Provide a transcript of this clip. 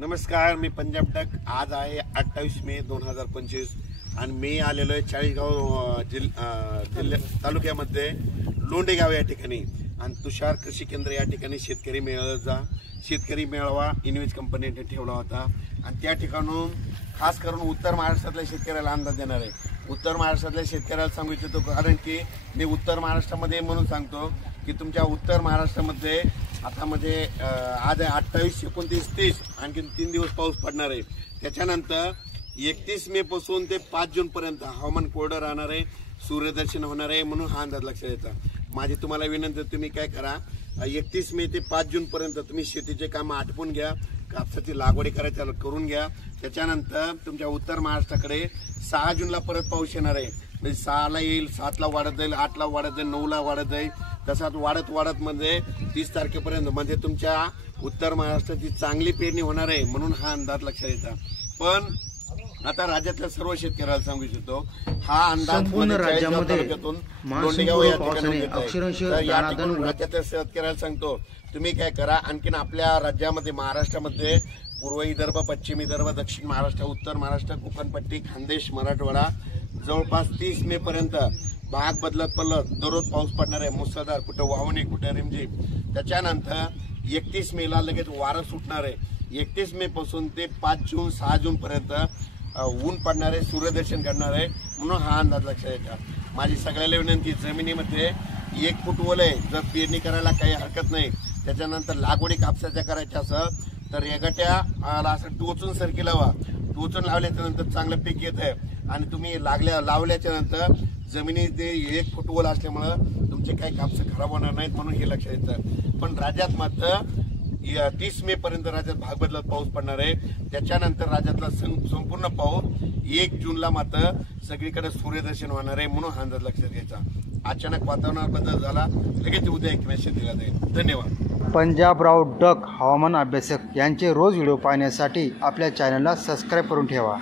नमस्कार, मी पंजाब डक। आज आहे 28 मे 2025 आणि मी आलेलो आहे चाळीसगाव तालुक्यामध्ये लोंडेगाव या ठिकाणी आणि तुषार कृषी केंद्र या ठिकाणी शेतकरी मेळावा इन्व्हेज कंपनीने ठेवला होता आणि त्या ठिकाणून खास करून उत्तर महाराष्ट्रातल्या शेतकऱ्याला अंदाज देणार आहे। उत्तर महाराष्ट्रातल्या शेतकऱ्याला सांगू इच्छितो कारण की मी उत्तर महाराष्ट्रामध्ये म्हणून सांगतो की तुमच्या उत्तर महाराष्ट्रामध्ये आता म्हणजे आज 28, 29, 30 आणखी 3 दिवस पाऊस पडणार आहे। त्याच्यानंतर 31 मे पासून ते 5 जून पर्यंत हवामान कोरडं राहणार आहे, सूर्यदर्शन होणार आहे म्हणून हा अंदाज लक्षात येतो। माझी तुम्हाला विनंती, तुम्ही काय करा, 31 मे ते 5 जून पर्यंत तुम्ही शेतीचे काम आटपून घ्या, कापसाची लागवड करायची करून घ्या। त्याच्यानंतर तुमच्या उत्तर महाराष्ट्राकडे 6 जूनला परत पाऊस येणार आहे, म्हणजे 6ला येईल, 7ला वाढत जाईल, 8ला वाढत जाईल, 9ला वाढत जाईल, तसाच वाढत म्हणजे 30 तारखेपर्यंत म्हणजे तुमच्या उत्तर महाराष्ट्राची चांगली पेरणी होणार आहे म्हणून हा अंदाज लक्षात येतो। पण आता राज्यातल्या सर्व शेतकऱ्याला सांगू इच्छितो, हा अंदाज राज्याच्या शेतकऱ्याला सांगतो, तुम्ही काय करा, आणखीन आपल्या राज्यामध्ये महाराष्ट्रामध्ये पूर्व विदर्भ, पश्चिम विदर्भ, दक्षिण महाराष्ट्र, उत्तर महाराष्ट्र, कोकणपट्टी, खानदेश, मराठवाडा जवळपास 30 मे पर्यंत भाग बदलत दररोज पाऊस पडणार आहे, मुसळधार, कुठं वावणे कुठं रिमझिम। त्याच्यानंतर 31 मेला लगेच वारं सुटणार आहे। 31 मे पासून ते 5 जून 6 जून पर्यंत ऊन पडणार आहे, सूर्यदर्शन करणार आहे म्हणून हा अंदाज लक्षात येतो। माझी सगळ्याला विनंती, जमिनीमध्ये 1 फूट ओल आहे, जर पेरणी करायला काही हरकत नाही। त्याच्यानंतर लागवडी कापसाच्या करायच्या असं तर रेगट्याला असं टोचून सरकी लावा, टोचून लावल्याच्या नंतर चांगलं पीक येत आहे आणि तुम्ही लावल्याच्या नंतर जमिनीत 1 फूट ओल असल्यामुळं तुमचे काही कापस खराब होणार नाहीत म्हणून हे लक्षात येतं। पण राज्यात मात्र 30 मे पर्यंत राज्यात भाग बदलत पाऊस पडणार आहे। त्याच्यानंतर राज्यातला संपूर्ण पाऊस 1 जूनला मात्र सगळीकडे सूर्यदर्शन होणार आहे म्हणून हा अंदाज लक्षात घ्यायचा। अचानक वातावरणात बदल झाला, लगेच उद्या एक मेसेज दिला जाईल। धन्यवाद। पंजाबराव डक हवामान अभ्यासक यांचे रोज व्हिडिओ पाहण्यासाठी आपल्या चॅनलला सबस्क्राईब करून ठेवा।